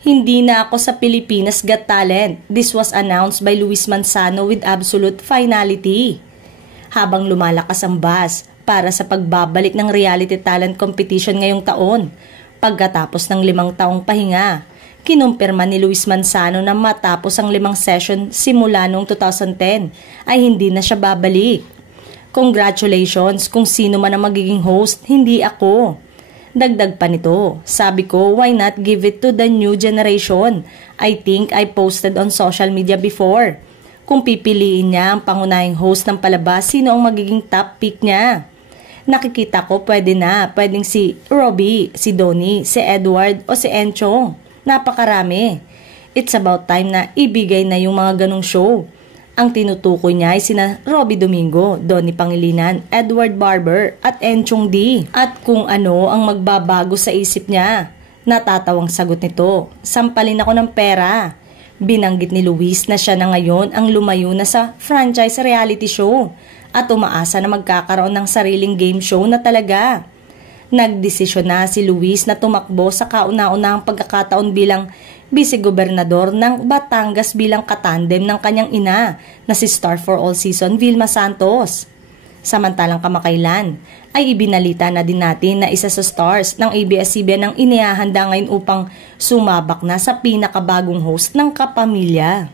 Hindi na ako sa Pilipinas Got Talent. This was announced by Luis Manzano with absolute finality. Habang lumalakas ang buzz para sa pagbabalik ng reality talent competition ngayong taon, pagkatapos ng 5 taong pahinga, kinumpirma ni Luis Manzano na matapos ang 5 session simula noong 2010 ay hindi na siya babalik. Congratulations kung sino man ang magiging host, hindi ako. Dagdag pa nito, sabi ko, why not give it to the new generation? I think I posted on social media before. Kung pipiliin niya ang pangunahing host ng palabas, sino ang magiging top pick niya? Nakikita ko pwedeng si Robbie, si Donnie, si Edward o si Enchong. Napakarami. It's about time na ibigay na yung mga ganong show. Ang tinutukoy niya ay sina Robbie Domingo, Donnie Pangilinan, Edward Barber at Enchong D. At kung ano ang magbabago sa isip niya. Natatawang sagot nito, sampalin ako ng pera. Binanggit ni Luis na siya na ngayon ang lumayo na sa franchise reality show at umaasa na magkakaroon ng sariling game show na talaga. Nagdesisyon na si Luis na tumakbo sa kauna-unahang pagkakataon bilang vice-gobernador ng Batangas bilang katandem ng kanyang ina na si Star for All Season Vilma Santos. Samantalang kamakailan ay ibinalita na din natin na isa sa stars ng ABS-CBN ang inihahanda ngayon upang sumabak na sa pinakabagong host ng Kapamilya.